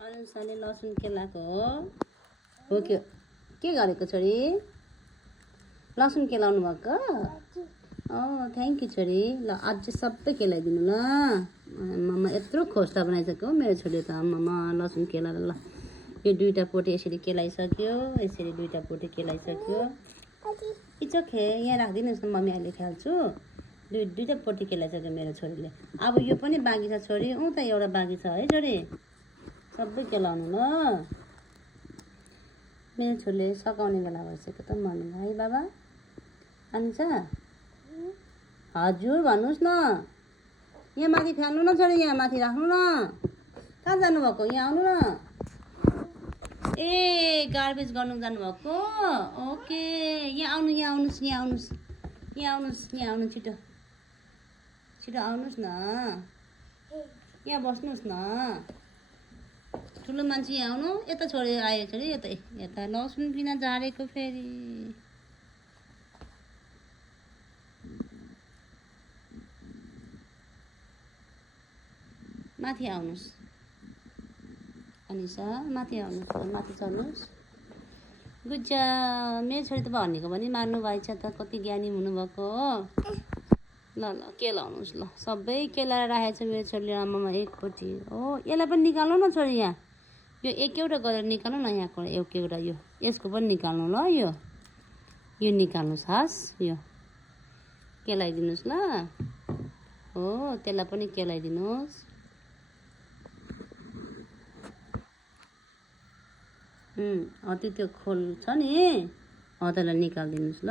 अनुसाले लसुन केलाको हो के गरेको छोरी लसुन केलाउनु भएको थ्याङ्क यू छोरी ल अझ सबै केलाइदिनु ल मम्मा यत्रो खोस्टा बनाइसक्यो मेरो छोरीले त मम्मा लसुन केला ल यो दुईवटा पोटे यसरी केलाइसक्यो यसरी दुईवटा पोटे केलाइसक्यो इट्स ओके यहाँ राखिदिनुहोस् न मम्मी अहिले खेल्छु दुईवटा पोटे केलाइसक्यो मेरो छोरीले अब यो पनि बाँकी छ छोरी त एउटा बाँकी छ है छोरी सबै केलाउनु ल मेरो छोरीले सकाउने बेला भइसक्यो त मर्निङ है बाबा आन्छ हजुर भन्नुहोस् न यहाँ माथि फ्याल्नु न छोरी यहाँ माथि राख्नु न कहाँ जानुभएको यहाँ आउनु न ए गार्बेज गर्नु जानुभएको ओके यहाँ आउनु यहाँ आउनुहोस् यहाँ आउनुहोस् यहाँ आउनुहोस् यहाँ आउनु छिटो छिटो आउनुहोस् न यहाँ बस्नुहोस् न ठुलो मान्छे यहाँ आउनु यता छोरी आयो छोरी यता यता लसुन बिना झारेको फेरि माथि आउनुहोस् अनिसा माथि आउनुहोस् माथि चढ्नुहोस् गुज्जा मेरो छोरी त भनेको पनि मान्नु भएछ त कति ज्ञानी हुनुभएको हो ल ल केलाउनुहोस् ल सबै केलाएर राखेको छ मेरो छोरीले आमामा एकपट्टि हो यसलाई पनि निकाल्नु न छोरी यहाँ यो एक एउटा गरेर निकाल्नु न यहाँको एक एउटा यो यसको पनि निकाल्नु ल यो निकाल्नुहोस् हस् यो केलाइदिनुहोस् ल हो त्यसलाई पनि केलाइदिनुहोस् त्यो खोल छ नि त्यसलाई निकालिदिनुहोस् ल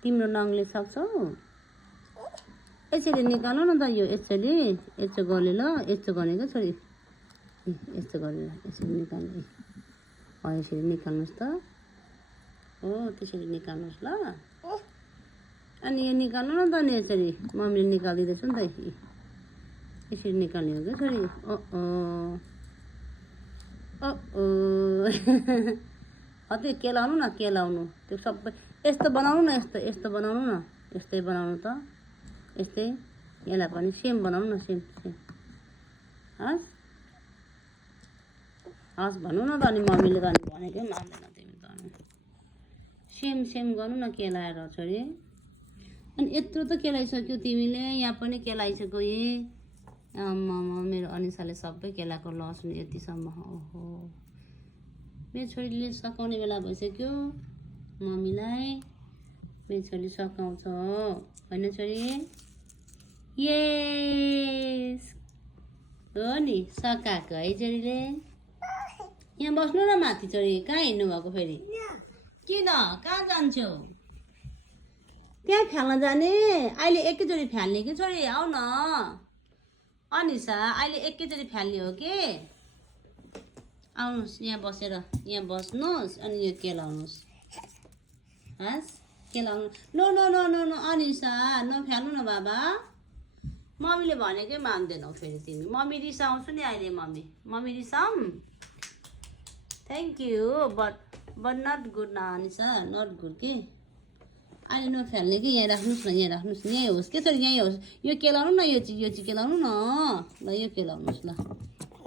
तिम्रो नङले सक्छौ यसरी निकाल्नु न त यो यसरी यस्तो गर्ने ल यस्तो गर्ने क्या छोरी यस्तो गरेर यसरी निकाल्नु यसरी निकाल्नुहोस् त हो त्यसरी निकाल्नुहोस् ल अनि यो निकाल्नु न त नि यसरी मम्मीले निकालिदिँदैछ नि त यसरी निकाल्ने हो क्या छोरी त्यो केलाउनु न केलाउनु त्यो सबै यस्तो बनाउनु न यस्तो बनाउनु न यस्तै बनाउनु त यस्तै यसलाई पनि सेम बनाउनु न सेम हस् हस् भन्नु न त अनि मम्मीले त अनि भनेकै मान्दैन तिमी त अनि सेम गर्नु न केलाएर छोरी अनि यत्रो त केलाइसक्यो तिमीले यहाँ पनि केलाइसक्यो आम्मामा मेरो अनिसाले सबै केलाको लसुन यतिसम्म ओहो मेरो छोरीले सकाउने बेला भइसक्यो मम्मीलाई मेरो छोरीले सकाउँछ होइन छोरी यस हो नि सकाएको है छोरीले यहाँ बस्नु न माथि छोरी कहाँ हिँड्नु भएको फेरि किन कहाँ जान्छौ त्यहाँ खेल्न जाने अहिले एकैचोटि फ्याल्ने कि छोरी आऊ न अनिसा अहिले एकैचोटि फ्याल्ने हो कि आउनुहोस् यहाँ बसेर यहाँ बस्नुहोस् अनि यो केलाउनुहोस् हस् केलाउनु no no no no no Anisa नफ्याल्नु न बाबा मम्मीले भनेकै मान्दैनौ फेरि तिमी मम्मी रिसाउँछु नि अहिले मम्मी रिसाउँ thank you but not good न अनिसा नट गुड कि अहिले नफ्याल्ने कि यहाँ राख्नुहोस् न यहीँ होस् के छोरी यहीँ होस् यो केलाउनु न यो चाहिँ केलाउनु न ल यो केलाउनुहोस् ल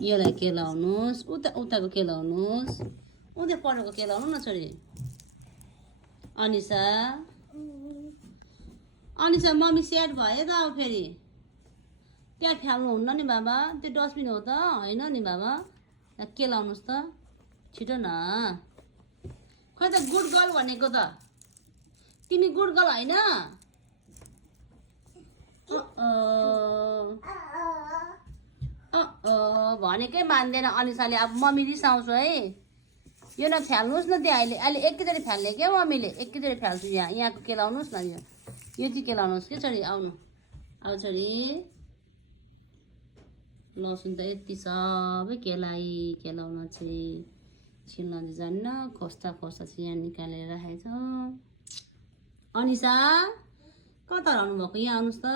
यसलाई केलाउनुहोस् उताको केलाउनुहोस् उता परेको केलाउनु न छोरी अनिसा मम्मी स्याड भयो त अब फेरि त्यहाँ फ्याल्नुहुन्न नि बाबा त्यो डस्टबिन हो त होइन नि बाबा केलाउनुहोस् त छिटो न खै त गुड गर्ल भनेको त तिमी गुड गर्ल होइन भनेकै मान्दैन अनिसाले अब मम्मी रिसाउँछु है यो न फ्याल्नुहोस् न त्यहाँ अहिले एकैचोटि फ्याल्ने क्या मम्मीले एकैचोटि फ्याल्छु यहाँको केलाउनुहोस् न यो चाहिँ केलाउनुहोस् के छोरी आउनु आऊ छोरी लसुन त यति सबै केलाउन चाहिँ छिल्न चाहिँ जान्न खोस्टा चाहिँ यहाँ निकालेर राखेछ अनिसा कता रहनु भएको यहाँ आउनुहोस् त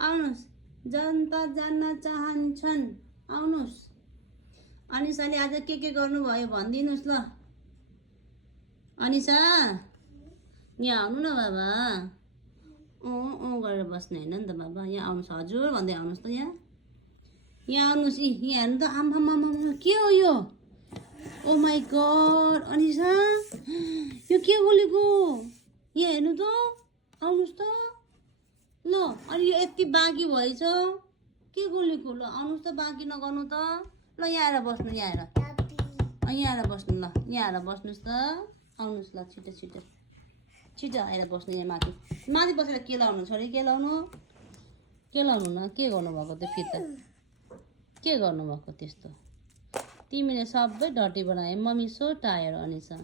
आउनुहोस् जनता जान्न चाहन्छन् आउनुहोस् अनिसाले आज के गर्नुभयो भनिदिनुहोस् ल अनिसा यहाँ आउनु न बाबा गरेर बस्ने होइन नि त बाबा यहाँ आउनुहोस् हजुर भन्दै आउनुहोस् त यहाँ यहाँ आउनुहोस् यहाँ हेर्नु त आमा के हो यो ओ माई गड अनिसा यो के बोलेको यहाँ हेर्नु त आउनुहोस् त ल अनि यो यति बाँकी भएछ के गोलेको ल आउनुहोस् त बाँकी नगर्नु त ल यहाँ आएर बस्नु यहाँ आएर बस्नु ल यहाँ आएर बस्नुहोस् त आउनुहोस् ल छिटो आएर बस्नु यहाँ माथि बसेर के लाउनु छोरी के लाउनु न के गर्नुभएको त्यो फिर्ता के गर्नुभएको त्यस्तो तिमीले सबै डटी बनायो मम्मी सो टायर अनिसा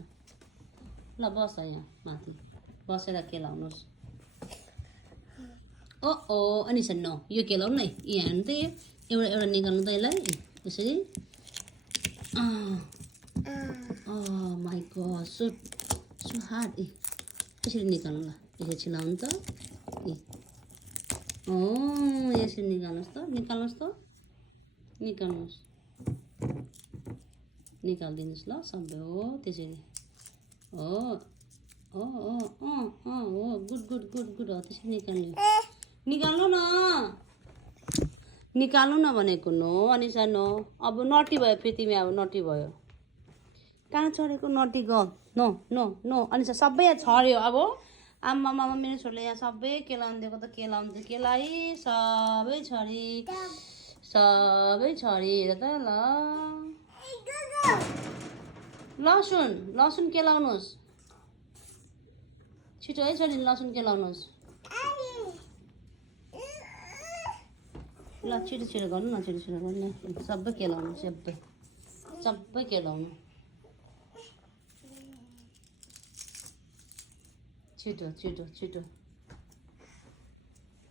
ल बस यहाँ माथि बसेर के लाउनुहोस् ओ अनिसा न यो के लाउनु है यहाँ हेर्नु त एउटा निकाल्नु त यसलाई यसरी माई गड सो हार्ड यसरी निकाल्नु ल यसरी छिलाउनु त यसरी निकाल्नुहोस् त निकालिदिनुहोस् ल सबै हो त्यसरी हो गुड हो त्यसरी निकाल्नु न भनेको नो अनिसा नो अब नटी भयो फेरि तिमी अब नटी भयो कहाँ चढेको नटी ग नो अनिसा सबै यहाँ छर्यो अब आमा मेरो छोरीले यहाँ सबै केलाउनु दिएको त केलाउँदै केलाई सबै छरी हेर त लसुन केलाउनुहोस् छिटो है छोरी लसुन केलाउनुहोस् ल छिटो गर्नु न सबै केलाउनु सबै केलाउनु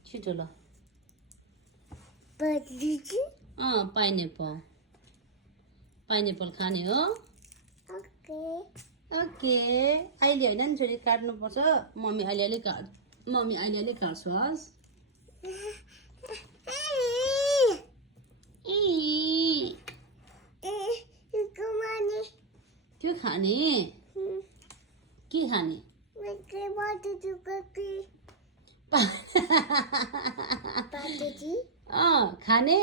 छिटो ल पाइनएप्पल खाने हो ओके अहिले होइन नि छोरी काट्नुपर्छ मम्मी अहिले काट्छु हस् त्यो खाने के खाने खाने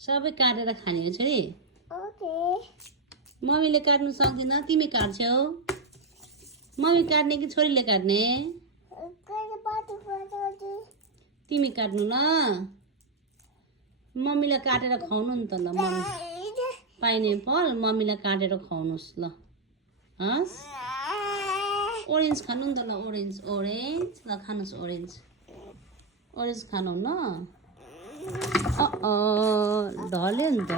सबै काटेर खाने हो छोरी मम्मीले काट्नु सक्दैन तिमी काट्छौ मम्मी काट्ने कि छोरीले काट्ने तिमी काट्नु ल मम्मीलाई काटेर खुवाउनु नि त ल मम्मी पाइनएप्पल मम्मीलाई काटेर खुवाउनुहोस् ल हस् ओरेन्ज खानु नि त ल ओरेन्ज ल खानुहोस् ओरेन्ज खानु न ढल्यो नि त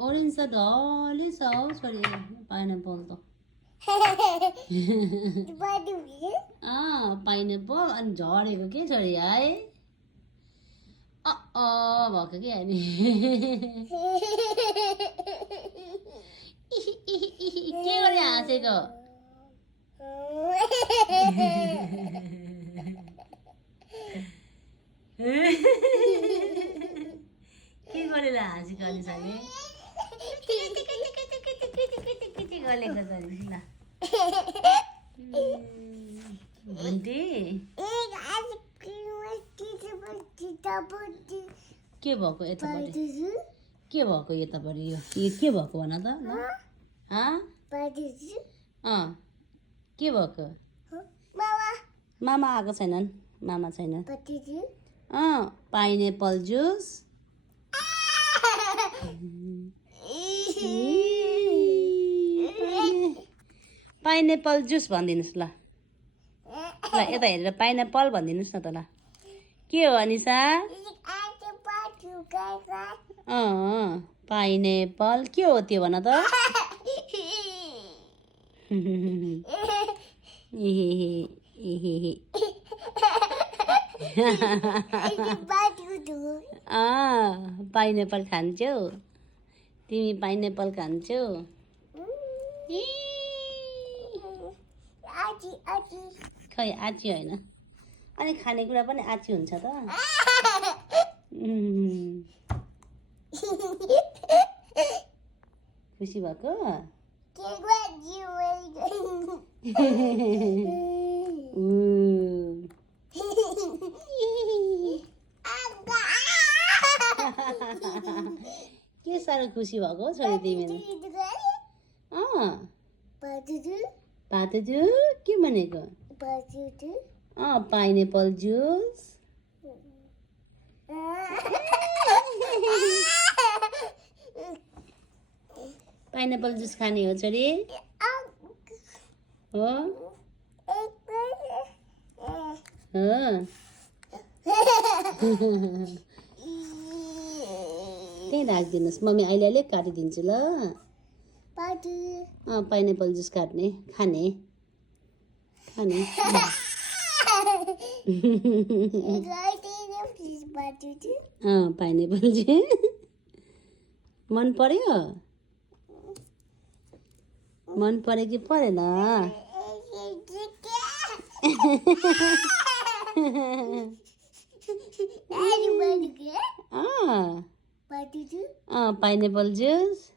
ओरेन्ज त ढलेछ हौ छोरी पाइनएप्पल त पाइनएप्पल अनि झरेको के छोरी है भएको कि अनि के गरे हाँसेको के गरेर हाँसेको अनिसाले गरेको छ ल भन्टी के भएको यतापट्टि के भएको यतापट्टि यो के भएको भन त ल के भएको मामा आएको छैनन् मामा छैन पाइनएप्पल जुस पाइनएप्पल जुस भनिदिनुहोस् ल यता हेरेर पाइनएप्पल भनिदिनुहोस् न त ल के हो अनिसा पाइनएप्पल के हो त्यो भन त पाइनएप्पल खान्छौ तिमी पाइनएप्पल खान्छौ खै आची होइन अनि खानेकुरा पनि आची हुन्छ त खुसी भएको साह्रो खुसी भएको हो छोरी तिमीले भातजु के भनेको पाइनएप्पल जुस पाइनएप्पल जुस खाने हो छोरी हो त्यही राखिदिनुहोस् मम्मी अहिले अलिक काटिदिन्छु ल पाइनएप्पल जुस खाने पाइनएप्पल जुस मन पर्यो कि परेन पाइनएप्पल जुस